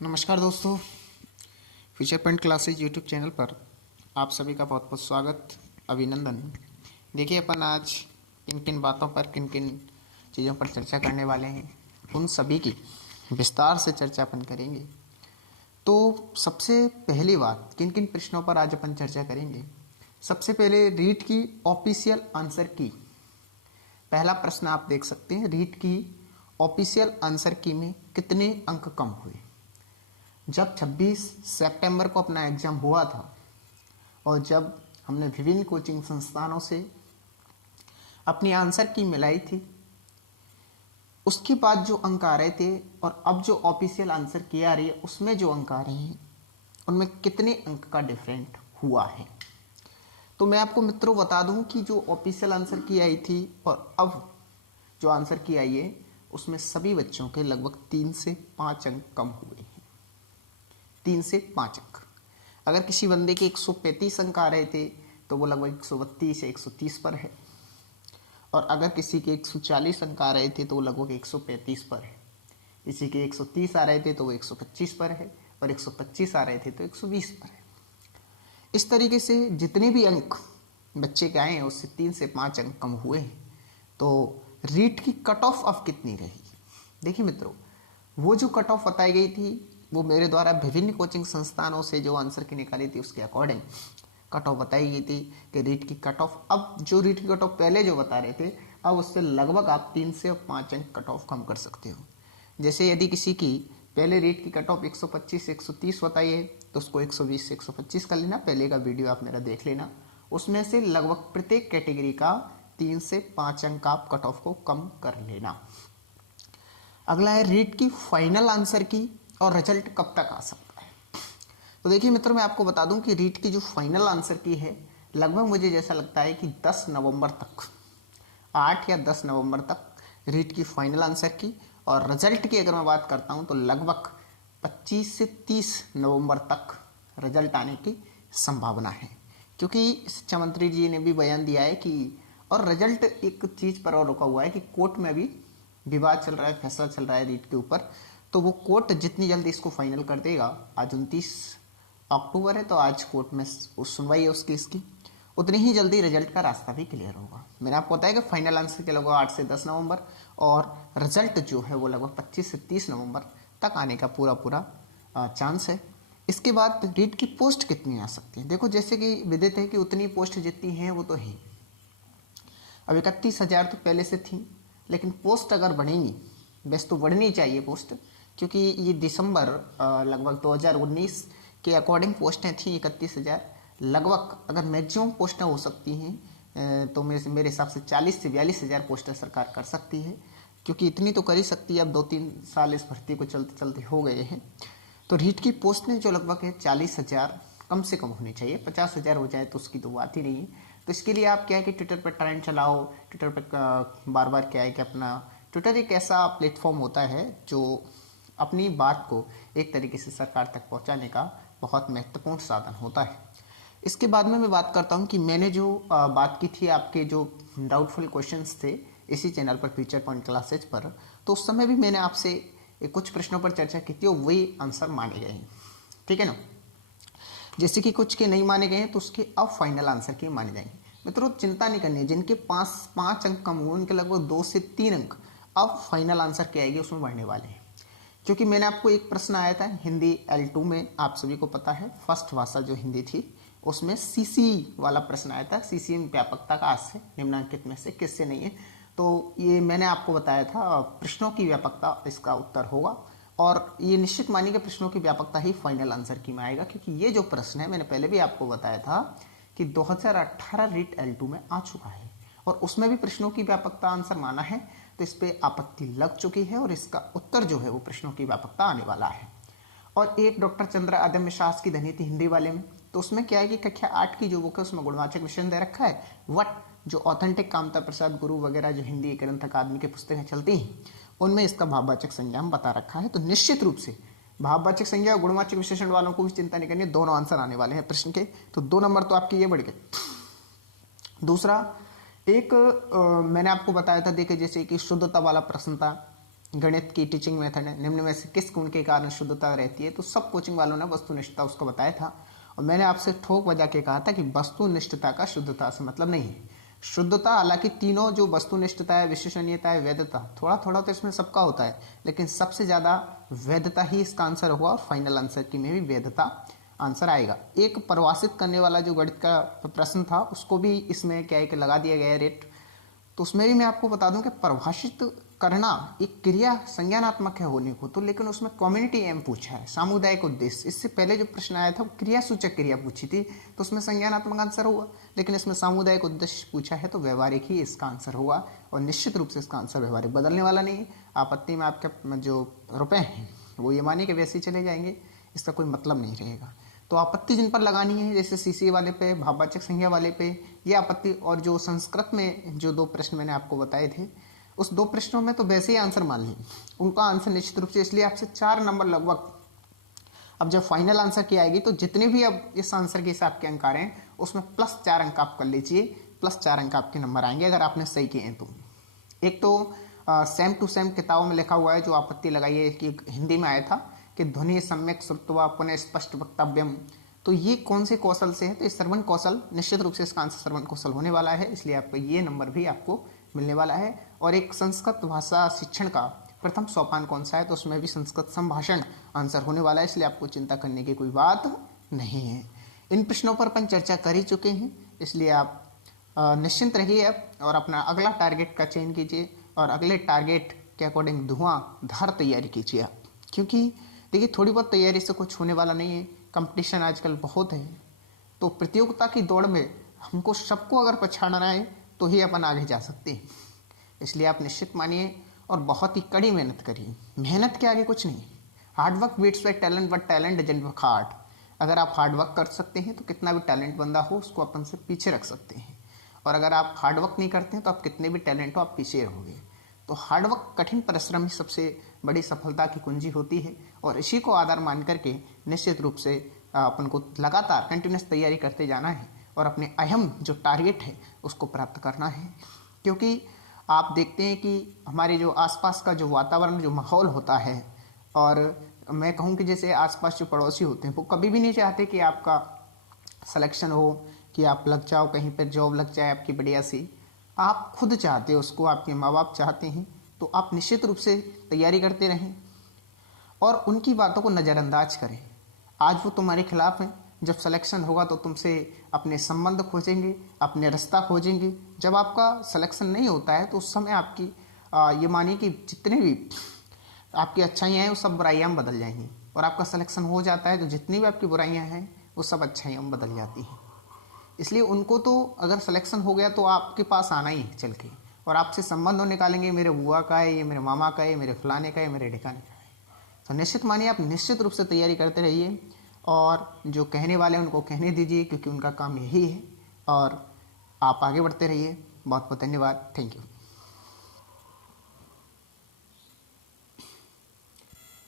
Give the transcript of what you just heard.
नमस्कार दोस्तों, future point classes YouTube channel पर आप सभी का बहुत बहुत स्वागत, अभिनंदन। देखिए अपन आज किन किन बातों पर, किन किन चीज़ों पर चर्चा करने वाले हैं, उन सभी की विस्तार से चर्चा अपन करेंगे। तो सबसे पहली बात, किन किन प्रश्नों पर आज अपन चर्चा करेंगे। सबसे पहले रीट की ऑफिशियल आंसर की। पहला प्रश्न आप देख सकते हैं, रीट की ऑफिशियल आंसर की में कितने अंक कम हुए। जब 26 सितंबर को अपना एग्ज़ाम हुआ था और जब हमने विभिन्न कोचिंग संस्थानों से अपनी आंसर की मिलाई थी, उसके बाद जो अंक आ रहे थे और अब जो ऑफिशियल आंसर की आ रही है उसमें जो अंक आ रहे हैं उनमें कितने अंक का डिफरेंट हुआ है। तो मैं आपको मित्रों बता दूं कि जो ऑफिशियल आंसर की आई थी और अब जो आंसर की आई है उसमें सभी बच्चों के लगभग 3 से 5 अंक कम हुए हैं। 3 से 5 अंक। अगर किसी बंदे के 135 अंक आ रहे थे तो वो लगभग 132 या 130 पर है, और अगर किसी के 140 अंक आ रहे थे तो वो लगभग 135 पर है। किसी के 130 आ रहे थे तो वो 125 पर है, और 125 आ रहे थे तो 120 पर है। इस तरीके से जितने भी अंक बच्चे के आए हैं उससे 3 से 5 अंक कम हुए हैं। तो रीट की कट ऑफ अब कितनी रही। देखिए मित्रों, वो जो कट ऑफ बताई गई थी वो मेरे द्वारा विभिन्न कोचिंग संस्थानों से जो आंसर की निकाली थी उसके अकॉर्डिंग कट ऑफ बताई गई थी कि रीट की कट ऑफ, अब जो रीट की कट ऑफ पहले जो बता रहे थे अब उससे लगभग आप 3 से 5 अंक कट ऑफ कम कर सकते हो। जैसे यदि किसी की पहले रीट की कट ऑफ 125 से 130 बताई है तो उसको 120 से 125 कर लेना। पहले का वीडियो आप मेरा देख लेना, उसमें से लगभग प्रत्येक कैटेगरी का 3 से 5 अंक आप कट ऑफ को कम कर लेना। अगला है रीट की फाइनल आंसर की और रिजल्ट कब तक आ सकता है। तो देखिए मित्रों, मैं आपको बता दूं कि रीट की जो फाइनल आंसर की है लगभग मुझे जैसा लगता है कि 10 नवंबर तक, 8 या 10 नवंबर तक रीट की फाइनल आंसर की, और रिजल्ट की अगर मैं बात करता हूं तो लगभग 25 से 30 नवंबर तक रिजल्ट आने की संभावना है। क्योंकि शिक्षा मंत्री जी ने भी बयान दिया है कि, और रिजल्ट एक चीज़ पर और रुका हुआ है कि कोर्ट में भी विवाद चल रहा है, फैसला चल रहा है रीट के ऊपर। तो वो कोर्ट जितनी जल्दी इसको फाइनल कर देगा, आज 29 अक्टूबर है तो आज कोर्ट में सुनवाई है उस केस की, उतनी ही जल्दी रिजल्ट का रास्ता भी क्लियर होगा। मैंने आपको बताया कि फाइनल आंसर के लगभग 8 से 10 नवंबर, और रिजल्ट जो है वो लगभग 25 से 30 नवंबर तक आने का पूरा चांस है। इसके बाद रीट की पोस्ट कितनी आ सकती है। देखो, जैसे कि विदित है कि उतनी पोस्ट जितनी है वो तो है। अब 31,000 तो पहले से थी, लेकिन पोस्ट अगर बढ़ेंगी, वैसे तो बढ़नी चाहिए पोस्ट, क्योंकि ये दिसंबर लगभग 2019 के अकॉर्डिंग पोस्टें थी 31,000 लगभग। अगर मैक्सिमम पोस्टें हो सकती हैं तो मेरे हिसाब से 40 से 42,000 पोस्टें सरकार कर सकती है, क्योंकि इतनी तो कर ही सकती है। अब 2-3 साल इस भर्ती को चलते चलते हो गए हैं। तो रीट की पोस्टें जो लगभग है 40,000 कम से कम होनी चाहिए। 50,000 हो जाए तो उसकी तो बात ही नहीं है। तो इसके लिए आप क्या है कि ट्विटर पर ट्रेंड चलाओ, ट्विटर पर बार बार क्या है कि अपना, ट्विटर एक ऐसा प्लेटफॉर्म होता है जो अपनी बात को एक तरीके से सरकार तक पहुंचाने का बहुत महत्वपूर्ण साधन होता है। इसके बाद में मैं बात करता हूं कि मैंने जो बात की थी आपके जो डाउटफुल क्वेश्चंस थे इसी चैनल पर फ्यूचर पॉइंट क्लासेज पर, तो उस समय भी मैंने आपसे कुछ प्रश्नों पर चर्चा की थी और वही आंसर माने गए हैं, ठीक है ना। जैसे कि कुछ के नहीं माने गए हैं तो उसके अब फाइनल आंसर के माने जाएंगे। मित्रों, चिंता नहीं करनी है, जिनके 5 अंक कम हुए उनके लगभग 2 से 3 अंक अब फाइनल आंसर क्या आएगी उसमें बढ़ने वाले हैं। क्योंकि मैंने आपको एक प्रश्न आया था हिंदी L2 में, आप सभी को पता है फर्स्ट भाषा जो हिंदी थी उसमें सीसी वाला प्रश्न आया था, सीसी में व्यापकता का आज से निम्नांकित में से किससे नहीं है। तो ये मैंने आपको बताया था प्रश्नों की व्यापकता इसका उत्तर होगा, और ये निश्चित मानिए कि प्रश्नों की व्यापकता ही फाइनल आंसर की में आएगा। क्योंकि ये जो प्रश्न है मैंने पहले भी आपको बताया था कि 2018 रीट L2 में आ चुका है और उसमें भी प्रश्नों की व्यापकता आंसर माना है, तो इस पे आपत्ति लग चुकी है और इसका उत्तर जो है वो प्रश्नों की व्यापकता आने वाला है। और एक डॉक्टर चंद्र अदम्य साहस की धनी थी हिंदी वाले में, तो उसमें क्या है कि कक्षा 8 की जो बुक है उसमें गुणवाचक विषय दे रखा है, वट जो ऑथेंटिक कामता प्रसाद गुरु वगैरह जो हिंदी ग्रंथ अकादमी की पुस्तकें चलती हैं उनमें इसका भाववाचक संज्ञा बता रखा है। तो निश्चित रूप से भाववाचक संज्ञा और गुणवाचक विशेषण वालों को भी चिंता नहीं करनी, दोनों आंसर आने वाले हैं प्रश्न के। तो 2 नंबर तो आपके ये बढ़ गए। दूसरा, एक मैंने आपको बताया था, देखिए जैसे कि शुद्धता वाला प्रश्न था, गणित की टीचिंग मेथड है, निम्न में से किस गुण के कारण शुद्धता रहती है। तो सब कोचिंग वालों ने वस्तुनिष्ठता उसको बताया था, और मैंने आपसे ठोक बजा के कहा था कि वस्तुनिष्ठता का शुद्धता से मतलब नहीं है। शुद्धता, हालांकि तीनों जो वस्तुनिष्ठता है, विश्वसनीयता है, वैधता, थोड़ा थोड़ा तो इसमें सबका होता है, लेकिन सबसे ज़्यादा वैधता ही इसका आंसर होगा, और फाइनल आंसर की में भी वैधता आंसर आएगा। एक परिभाषित करने वाला जो गणित का प्रश्न था उसको भी इसमें क्या है कि लगा दिया गया है रेट। तो उसमें भी मैं आपको बता दूं कि परिभाषित करना एक क्रिया संज्ञानात्मक है होने को, तो लेकिन उसमें कम्युनिटी एम पूछा है, सामुदायिक उद्देश्य। इससे पहले जो प्रश्न आया था वो क्रियासूचक क्रिया पूछी थी, तो उसमें संज्ञानात्मक आंसर हुआ, लेकिन इसमें सामुदायिक उद्देश्य पूछा है तो व्यवहारिक ही इसका आंसर होगा, और निश्चित रूप से इसका आंसर व्यवहारिक, बदलने वाला नहीं है। आपत्ति में आपके जो रुपए हैं वो ये मानिए कि वैसे ही चले जाएंगे, इसका कोई मतलब नहीं रहेगा। तो आपत्ति जिन पर लगानी है, जैसे सीसीए वाले पे, भाववाचक संज्ञा वाले पे, ये आपत्ति, और जो संस्कृत में जो 2 प्रश्न मैंने आपको बताए थे, उस 2 प्रश्नों में तो वैसे ही आंसर मान ली, उनका आंसर निश्चित रूप से, इसलिए आपसे 4 नंबर लगभग। अब जब फाइनल आंसर की आएगी तो जितने भी अब इस आंसर के हिसाब के अंक आ रहे हैं उसमें +4 अंक आप कर लीजिए, +4 अंक आपके नंबर आएंगे अगर आपने सही किए हैं तो। एक तो सेम टू सेम किताबों में लिखा हुआ है, जो आपत्ति लगाई है कि हिंदी में आया था कि ध्वनि सम्यक श्रुत्वा पुनः स्पष्ट वक्तव्यम, तो ये कौन से कौशल से है, तो ये श्रवण कौशल, निश्चित रूप से इसका आंसर श्रवण कौशल होने वाला है, इसलिए आपको ये नंबर भी आपको मिलने वाला है। और एक संस्कृत भाषा शिक्षण का प्रथम सोपान कौन सा है, तो उसमें भी संस्कृत संभाषण आंसर होने वाला है, इसलिए आपको चिंता करने की कोई बात नहीं है। इन प्रश्नों पर अपन चर्चा कर ही चुके हैं, इसलिए आप निश्चिंत रहिए अब, और अपना अगला टारगेट का चयन कीजिए, और अगले टारगेट के अकॉर्डिंग धुआंधार तैयारी कीजिए आप, क्योंकि देखिए थोड़ी बहुत तैयारी से कुछ होने वाला नहीं है, कंपटीशन आजकल बहुत है, तो प्रतियोगिता की दौड़ में हमको सबको अगर पछाड़ना है तो ही अपन आगे जा सकते हैं। इसलिए आप निश्चित मानिए और बहुत ही कड़ी मेहनत करिए, मेहनत के आगे कुछ नहीं। Hard work beats by talent, but talent doesn't work hard. अगर आप हार्डवर्क कर सकते हैं तो कितना भी टैलेंट बंदा हो उसको अपन से पीछे रख सकते हैं, और अगर आप हार्डवर्क नहीं करते हैं तो आप कितने भी टैलेंट हो आप पीछे रहोगे। तो हार्डवर्क, कठिन परिश्रम ही सबसे बड़ी सफलता की कुंजी होती है, और इसी को आधार मान करके निश्चित रूप से अपन को लगातार कंटिन्यूस तैयारी करते जाना है, और अपने अहम जो टारगेट है उसको प्राप्त करना है। क्योंकि आप देखते हैं कि हमारे जो आसपास का जो वातावरण, जो माहौल होता है, और मैं कहूँ कि जैसे आसपास जो पड़ोसी होते हैं वो कभी भी नहीं चाहते कि आपका सिलेक्शन हो, कि आप लग जाओ, कहीं पर जॉब लग जाए आपकी बढ़िया सी। आप खुद चाहते हो उसको, आपके माँ बाप चाहते हैं, तो आप निश्चित रूप से तैयारी करते रहें और उनकी बातों को नज़रअंदाज करें। आज वो तुम्हारे खिलाफ हैं, जब सिलेक्शन होगा तो तुमसे अपने संबंध खोजेंगे, अपने रास्ता खोजेंगे। जब आपका सिलेक्शन नहीं होता है तो उस समय आपकी ये मानिए कि जितने भी आपकी अच्छाइयाँ हैं वो सब बुराइयाँ में बदल जाएंगी, और आपका सिलेक्शन हो जाता है तो जितनी भी आपकी बुराइयाँ हैं वो सब अच्छाइयाँ में बदल जाती हैं। इसलिए उनको तो अगर सिलेक्शन हो गया तो आपके पास आना ही है चल के, और आपसे संबंध निकालेंगे, मेरे बुआ का है, ये मेरे मामा का है, मेरे फलाने का है, मेरे ढिकाने का है। तो निश्चित मानिए आप निश्चित रूप से तैयारी करते रहिए, और जो कहने वाले हैं उनको कहने दीजिए, क्योंकि उनका काम यही है, और आप आगे बढ़ते रहिए। बहुत बहुत धन्यवाद, थैंक यू।